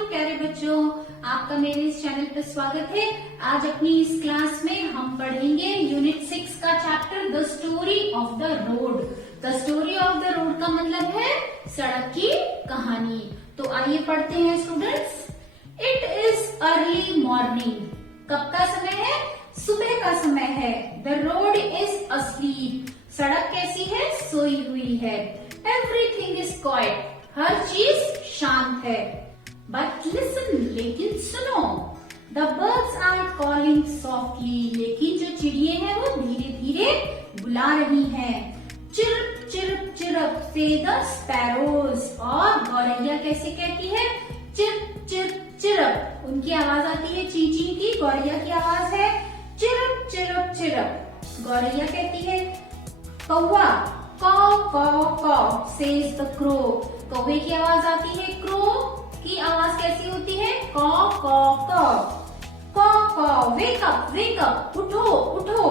Morning प्यारे बच्चों, आपका मेरे इस चैनल पर स्वागत है। आज अपनी इस क्लास में हम पढ़ेंगे यूनिट 6 का chapter the story of the road. The story of the road का मतलब है सड़क की कहानी। तो आइए पढ़ते हैं students. It is early morning. कब का समय है? सुबह का समय है। The road is asleep. सड़क कैसी है? सोई हुई है। Everything is quite. हर चीज शांत है। बट लिसन, लेकिन सुनो। The birds are calling softly. लेकिन जो चिड़िए हैं वो धीरे धीरे बुला रही हैं। चिरप चिरप चिरप से द स्पैरोज। और गौरैया कैसे कहती है? Chirp chirp chirp. उनकी आवाज आती है ची ची की। गौरैया की आवाज है चिरप चिरप चिरप। गौरैया कहती है कौवा। कौ कौ कौ सेज द क्रो। कौवे की आवाज आती है क्रो की आवाज कैसी होती है? कौ कौ कौ कौ कौ। वेक अप, उठो उठो।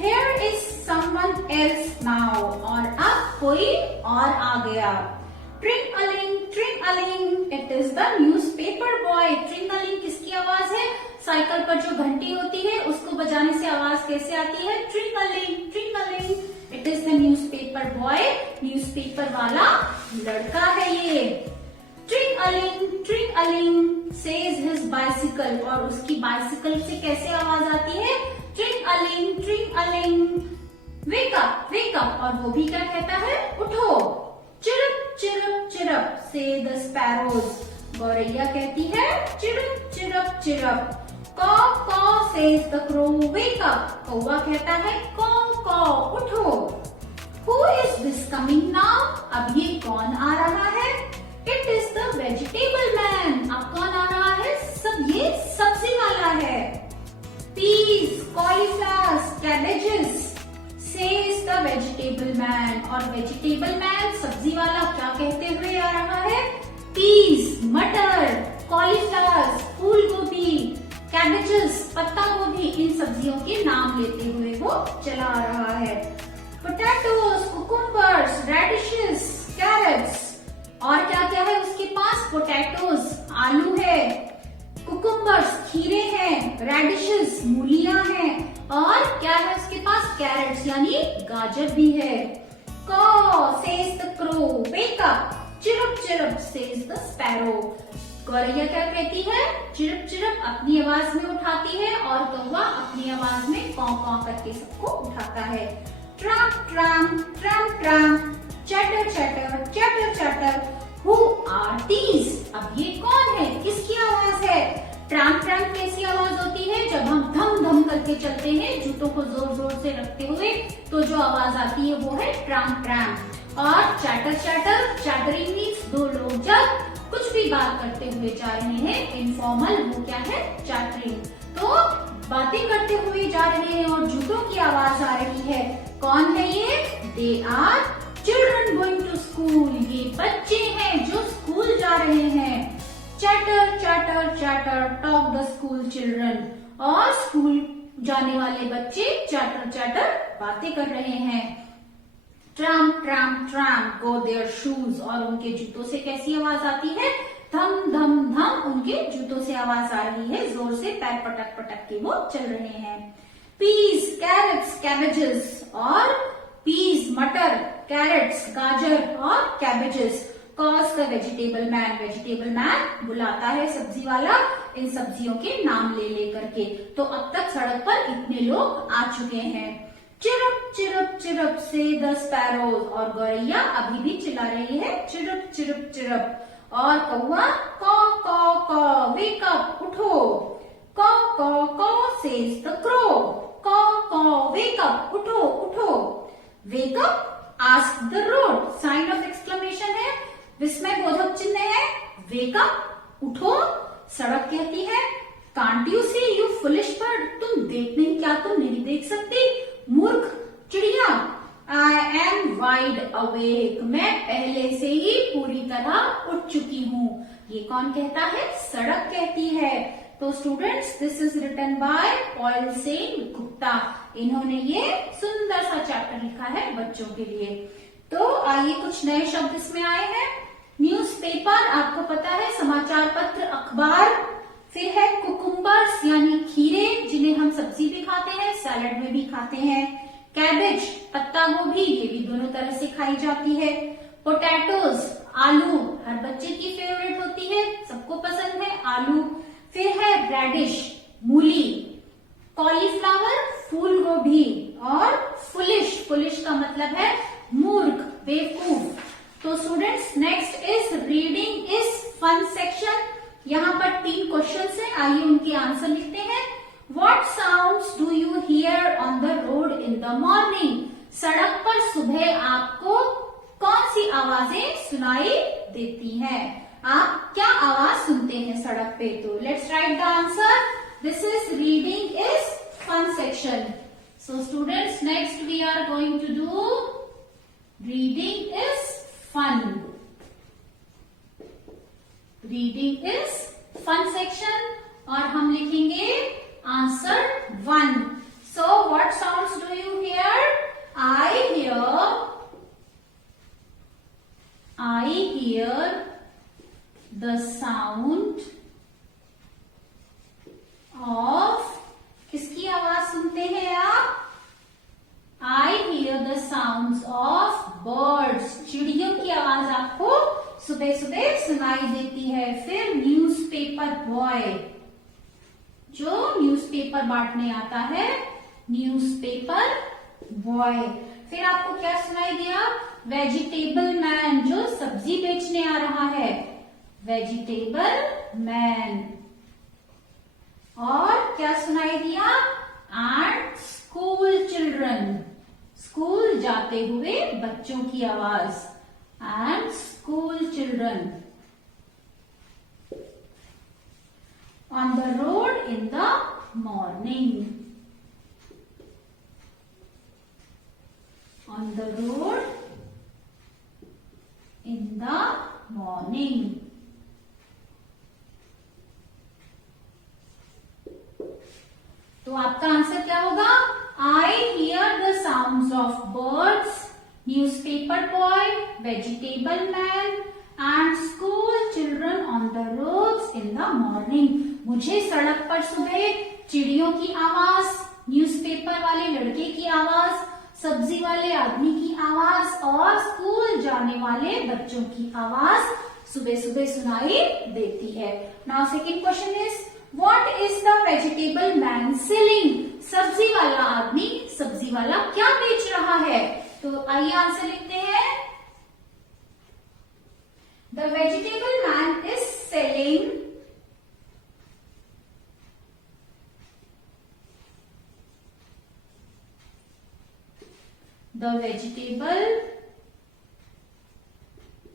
Here is someone else now। और अब कोई और आ गया। Tring-a-ling, it is the newspaper boy। Tring-a-ling किसकी आवाज है? साइकिल पर जो घंटी होती है उसको बजाने से आवाज कैसे आती है? Tring-a-ling। It is the newspaper boy। Newspaper वाला लड़का है ये। Tring-a-ling says his bicycle। और उसकी बाइसिकल से कैसे आवाज आती है? Tring-a-ling। Wake up। और वो भी क्या कहता है? उठो। चिरप चिरप चिरप से द स्पैरोज। गौरैया कहती है चिरप चिरप चिरप। कौ कौ says the crow. Wake up. कौवा कहता है कौ कौ, उठो। Who is this coming now? अब ये कौन आ रहा है? It is the vegetable man। अब कौन आ रहा है? ये सब्जी वाला है। Peas, cauliflowers, cabbages says the vegetable man। और vegetable man सब्जी वाला क्या कहते हुए आ रहा है? Peas, मटर, cauliflowers, फूल गोभी, cabbages, पत्ता गोभी, इन सब्जियों के नाम लेते हुए वो चला आ रहा है। Potatoes, cucumbers, radishes, carrots। और क्या क्या है उसके पास? Potatoes, आलू है। Cucumbers, खीरे हैं। Radishes, मूलियां हैं। और क्या है उसके पास? Carrots, यानी गाजर भी है। Caw says the crow। Wake up। Chirp chirp says the sparrow। गौरैया क्या कहती है? चिरप चिरप अपनी आवाज में उठाती है और कौवा अपनी आवाज में कौ कौ करके सबको उठाता है। Tram tram, chatter chatter. Who are these? अब ये कौन है? किसकी आवाज है? ट्रैम कैसी आवाज होती है? जब हम धम धम करके चलते हैं जूतों को जोर जोर से रखते हुए, तो जो आवाज आती है वो है ट्रैम। और चैटरिंग मीन्स दो लोग जब कुछ भी बात करते हुए जा रहे हैं इनफॉर्मल, वो क्या है? चैटरिंग। तो बातें करते हुए जा रहे हैं और जूतों की आवाज आ रही है। कौन है ये? They are children going to school. ये बच्चे हैं जो स्कूल जा रहे हैं। Chatter talk the school children. और स्कूल जाने वाले बच्चे चैटर बातें कर रहे हैं। Tramp go their shoes. और उनके जूतों से कैसी आवाज आती है? धम उनके जूतों से आवाज आ रही है। जोर से पैर पटक के वो चल रहे हैं। Peas, carrots, cabbages. और पीस मटर, कैरेट्स गाजर और cabbages. Calls the vegetable man बुलाता है सब्जी वाला इन सब्जियों के नाम ले करके। तो अब तक सड़क पर इतने लोग आ चुके हैं। चिरप से द स्पैरोज। और गौरैया अभी भी चिल्ला रही है चिरप। और कौवा कौ वेक अप, उठो। कौ सेज द क्रो। कौ वेक अप, उठो। Wake up ask the road. Sign of exclamation है, विस्मय बोधक चिन्ह है। वेक अप, उठो। सड़क कहती है can't you see you foolish bird. तुम देख नहीं क्या? तुम नहीं देख सकती मूर्ख चिड़िया। I am wide awake. मैं पहले से ही पूरी तरह उठ चुकी हूँ। ये कौन कहता है? सड़क कहती है। तो students, this is written by Paul Sengupta. इन्होंने ये सुंदर सा चैप्टर लिखा है बच्चों के लिए। तो आइए कुछ नए शब्द इसमें आए हैं। न्यूज़पेपर आपको पता है, समाचार पत्र, अखबार। फिर है कुकुम्बर्स यानी खीरे, जिन्हें हम सब्जी भी खाते हैं, सैलड में भी खाते हैं। कैबेज पत्ता गोभी, ये भी दोनों तरह से खाई जाती है। पोटैटोज आलू, हर बच्चे की फेवरेट होती है, सबको पसंद है आलू। फिर है रेडिश मूली। कॉलीफ्लावर फूल गोभी। और फुलिश, फुलिश का मतलब है मूर्ख, बेवकूफ। तो students next is reading is fun section. यहाँ पर 3 क्वेश्चंस हैं, आइए उनके आंसर लिखते हैं। What sounds do you hear on the road in the morning? सड़क पर सुबह आपको कौन सी आवाजें सुनाई देती हैं? आप क्या आवाज सुनते हैं सड़क पे? तो let's write the answer. This is reading is fun section. So students next we are going to do reading is fun. Reading is fun section और हम लिखेंगे answer 1। So what sounds do you hear? I hear the sound of, किसकी आवाज सुनते हैं आप? I hear the sounds of birds, चिड़ियों की आवाज आपको सुबह सुबह सुनाई देती है। फिर न्यूज़पेपर बॉय, जो न्यूज़पेपर बांटने आता है, न्यूज़पेपर बॉय। फिर आपको क्या सुनाई दिया? वेजिटेबल मैन, जो सब्जी बेचने आ रहा है, वेजिटेबल मैन। और क्या सुनाई दिया? एंड स्कूल चिल्ड्रन, स्कूल जाते हुए बच्चों की आवाज, and school children on the road in the morning. On the road in the morning. तो आपका आंसर क्या होगा? I hear the sounds of birds, newspaper boy, vegetable man and school children on the roads in the morning. मुझे सड़क पर सुबह चिड़ियों की आवाज, न्यूज़पेपर वाले लड़के की आवाज, सब्जी वाले आदमी की आवाज और स्कूल जाने वाले बच्चों की आवाज सुबह सुबह सुनाई देती है। Now second question is what is the vegetable man selling? सब्जी वाला आदमी, सब्जी वाला क्या बेच रहा है? तो आइए आंसर लिखते हैं। The vegetable man is selling The vegetable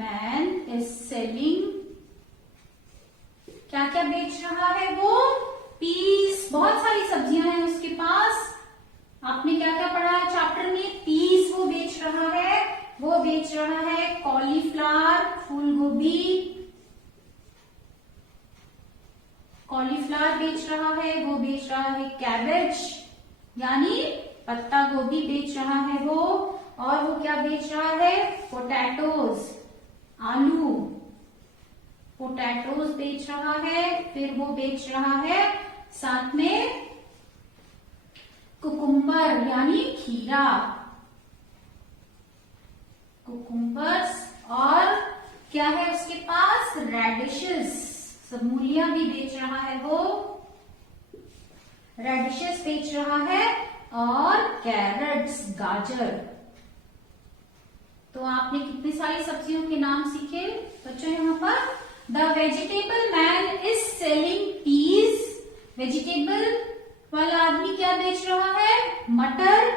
man is selling, क्या क्या बेच रहा है वो? पीस, बहुत सारी सब्जियां हैं उसके पास। आपने क्या क्या पढ़ा है चैप्टर में? पीस वो बेच रहा है। वो बेच रहा है कॉलीफ्लावर, फूल गोभी, कॉलीफ्लावर बेच रहा है। वो बेच रहा है कैबेज यानी पत्ता गोभी बेच रहा है वो। और वो क्या बेच रहा है? पोटैटोज, आलू, पोटैटोज बेच रहा है। फिर वो बेच रहा है साथ में कुकुम्बर यानी खीरा, कुकुम्बर्स। और क्या है उसके पास? रेडिशेस, सब मूलियां भी बेच रहा है वो, रेडिशेस बेच रहा है। और कैरेट्स, गाजर। तो आपने कितनी सारी सब्जियों के नाम सीखे बच्चों यहाँ पर? The vegetable man is selling peas, vegetable वाला आदमी क्या बेच रहा है? मटर,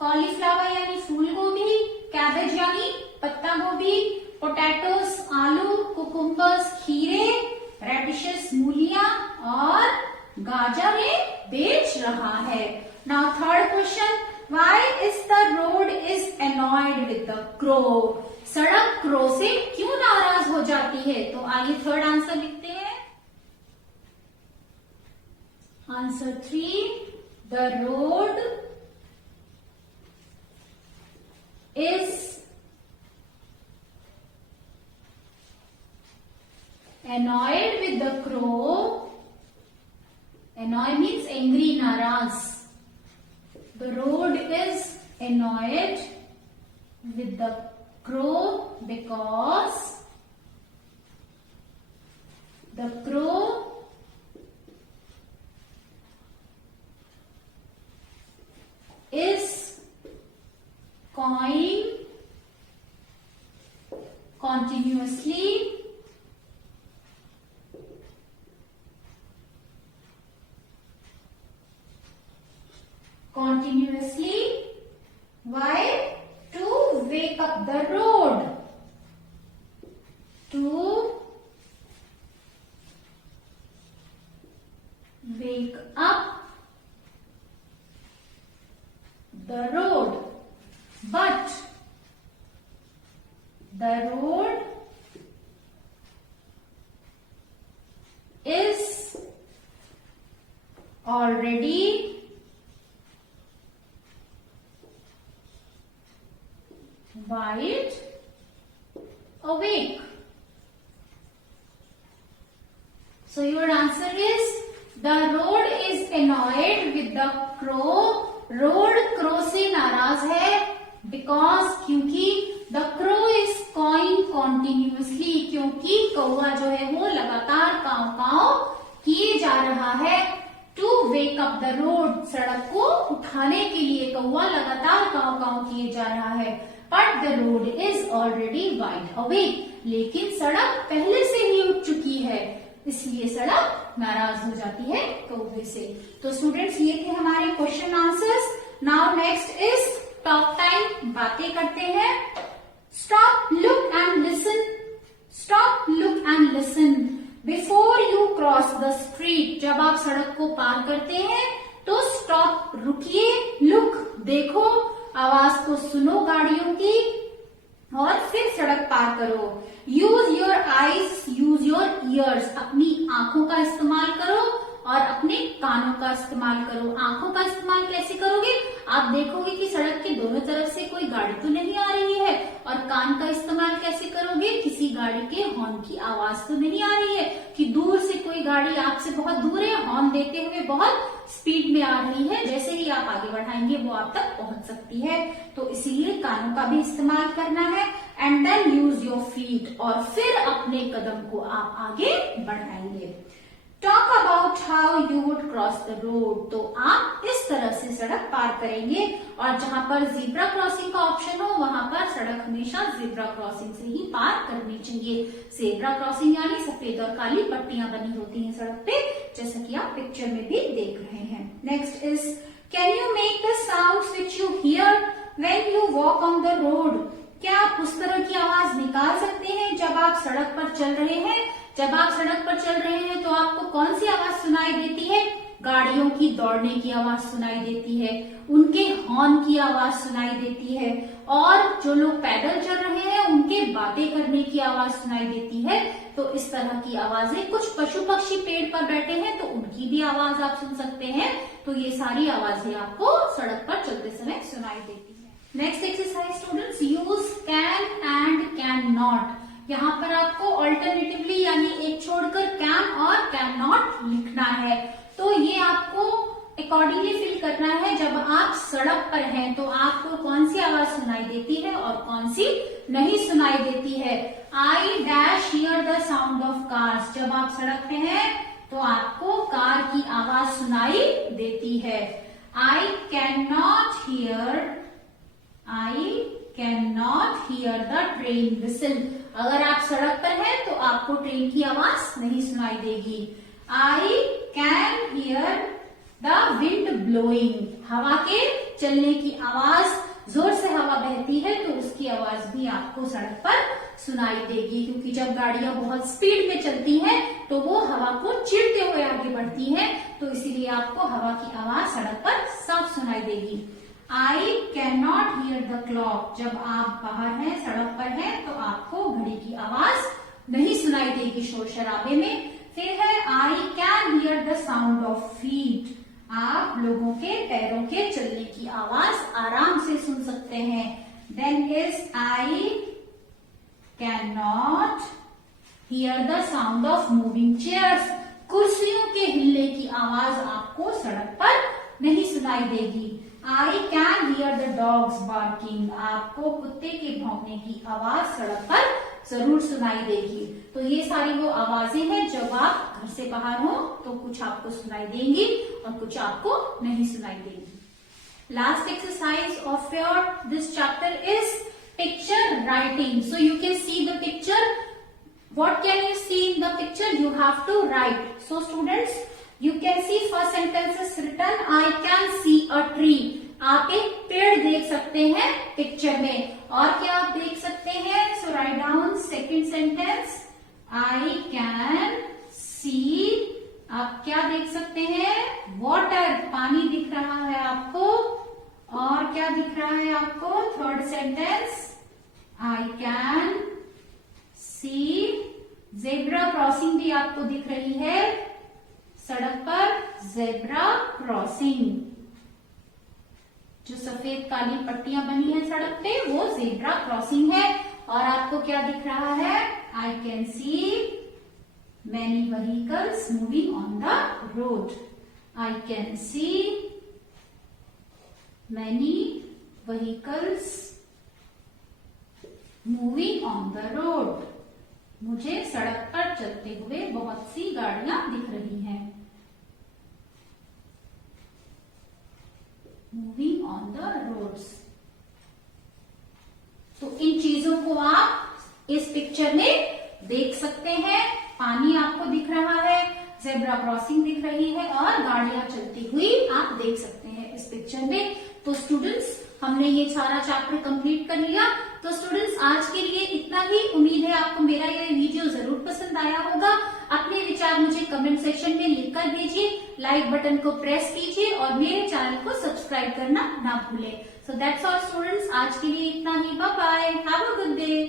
कॉलीफ्लावर यानी फूल गोभी, कैबेज यानी पत्ता गोभी, पोटैटोस आलू, कुकुम्बर्स खीरे, रेडिशेस मूलियां और गाजर ये बेच रहा है। Now third question, why is the road is annoyed with the crow? सड़क क्रो से क्यों नाराज हो जाती है? तो आइए थर्ड आंसर लिखते हैं। Answer 3, the road is annoyed with the crow. Annoyed means angry, नाराज. The road is annoyed with the crow because the crow is cawing continuously why? To wake up the road. To wake up the road. But the road is already wide awake. So your answer is the road is annoyed with the crow. Road crow से नाराज है because क्योंकि the crow is कॉइंग continuously, क्योंकि कौवा जो है वो लगातार काव काव किए जा रहा है. To wake up the road, सड़क को उठाने के लिए कौवा लगातार काव काव किए जा रहा है. But the road is already wide awake, लेकिन सड़क पहले से ही उठ चुकी है, इसलिए सड़क नाराज हो जाती है कौवे से. तो स्टूडेंट्स ये थे हमारे question answers. Now next is talk time. बातें करते हैं. Stop, look and listen. Stop, look and listen before you cross the street. जब आप सड़क को पार करते हैं तो स्टॉप, रुकिए. लुक, देखो, आवाज को सुनो गाड़ियों की, और फिर सड़क पार करो. Use your eyes, use your ears. अपनी आंखों का इस्तेमाल करो और अपने कानों का इस्तेमाल करो. आंखों का इस्तेमाल कैसे करोगे? आप देखोगे कि सड़क के दोनों तरफ से कोई गाड़ी तो नहीं आ रही है. और कान का इस्तेमाल कैसे करोगे? किसी गाड़ी के हॉर्न की आवाज तो नहीं आ रही है कि दूर से कोई गाड़ी आपसे बहुत दूर है, हॉर्न देते हुए बहुत स्पीड में आ रही है, जैसे ही आप आगे बढ़ाएंगे वो आप तक पहुंच सकती है. तो इसीलिए कानों का भी इस्तेमाल करना है. And then use your feet, और फिर अपने कदम को आप आगे बढ़ाएंगे. Talk about how you would cross the road. तो आप इस तरह से सड़क पार करेंगे, और जहां पर जीब्रा क्रॉसिंग का ऑप्शन हो वहां पर सड़क हमेशा जीब्रा क्रॉसिंग से ही पार करनी चाहिए. जीब्रा क्रॉसिंग यानी सफेद और काली पट्टियां बनी होती हैं सड़क पे, जैसा कि आप पिक्चर में भी देख रहे हैं. Next is can you make the sounds which you here when you walk on the road. क्या आप उस तरह की आवाज निकाल सकते हैं जब आप सड़क पर चल रहे हैं? जब आप सड़क पर चल रहे हैं तो आपको कौन सी आवाज सुनाई देती है? गाड़ियों की दौड़ने की आवाज सुनाई देती है, उनके हॉर्न की आवाज सुनाई देती है, और जो लोग पैदल चल रहे हैं उनके बातें करने की आवाज सुनाई देती है. तो इस तरह की आवाजें, कुछ पशु पक्षी पेड़ पर बैठे हैं तो उनकी भी आवाज आप सुन सकते हैं. तो ये सारी आवाजें आपको सड़क पर चलते समय सुनाई देती है. Next exercise students, use can and can not. यहाँ पर आपको ऑल्टरनेटिवली यानी एक छोड़कर कैन और कैन नॉट लिखना है. तो ये आपको अकॉर्डिंगली फिल करना है. जब आप सड़क पर हैं तो आपको कौन सी आवाज सुनाई देती है और कौन सी नहीं सुनाई देती है. I dash here the sound of cars. जब आप सड़क पे हैं तो आपको कार की आवाज सुनाई देती है. आई can not hear the train whistle. अगर आप सड़क पर हैं तो आपको ट्रेन की आवाज नहीं सुनाई देगी. I can hear the wind blowing. हवा के चलने की आवाज, जोर से हवा बहती है तो उसकी आवाज भी आपको सड़क पर सुनाई देगी, क्योंकि जब गाड़ियां बहुत स्पीड में चलती हैं तो वो हवा को चिरते हुए आगे बढ़ती हैं, तो इसीलिए आपको हवा की आवाज सड़क पर साफ सुनाई देगी. आई can not hear the clock. जब आप बाहर हैं, सड़क पर हैं, तो आपको घड़ी की आवाज नहीं सुनाई देगी शोर शराबे में. फिर है I can hear the sound of feet. आप लोगों के पैरों के चलने की आवाज आराम से सुन सकते हैं. Then is I can not hear the sound of moving chairs, कुर्सियों के हिलने की आवाज आपको सड़क पर नहीं सुनाई देगी। I can hear the dogs barking, आपको कुत्ते के भौंकने की आवाज सड़क पर जरूर सुनाई देगी। तो ये सारी वो आवाजें हैं जब आप घर से बाहर हो तो कुछ आपको सुनाई देंगी और कुछ आपको नहीं सुनाई देंगी। Last exercise of your this chapter is picture writing. So you can see the picture. What can you see in the picture? You have to write. So students, you can see first sentence is written. I can see a tree. आप एक पेड़ देख सकते हैं picture में। और क्या आप देख सकते हैं? So write down second sentence. I can see. आप क्या देख सकते हैं? Water. पानी दिख रहा है आपको। और क्या दिख रहा है आपको? Third sentence. I can see zebra crossing भी आपको दिख रही है सड़क पर, जेब्रा क्रॉसिंग। जो सफेद काली पट्टियां बनी है सड़क पे वो जेब्रा क्रॉसिंग है। और आपको क्या दिख रहा है? I can see many vehicles moving on the road. I can see many vehicles moving on the road. मुझे सड़क पर चलते हुए बहुत सी गाड़ियां दिख रही हैं। Moving on the roads. तो इन चीजों को आप इस पिक्चर में देख सकते हैं। पानी आपको दिख रहा है, जेब्रा क्रॉसिंग दिख रही है और गाड़ियां चलती हुई आप देख सकते हैं इस पिक्चर में। तो स्टूडेंट्स, हमने ये सारा चैप्टर कंप्लीट कर लिया। तो स्टूडेंट्स, आज के लिए इतना ही। उम्मीद है आपको मेरा ये वीडियो जरूर पसंद आया होगा। अपने विचार मुझे कमेंट सेक्शन में लिखकर भेजिए, लाइक बटन को प्रेस कीजिए और मेरे चैनल को सब्सक्राइब करना ना भूलें। सो दैट्स ऑल स्टूडेंट्स, आज के लिए इतना ही। Bye bye, have a good day.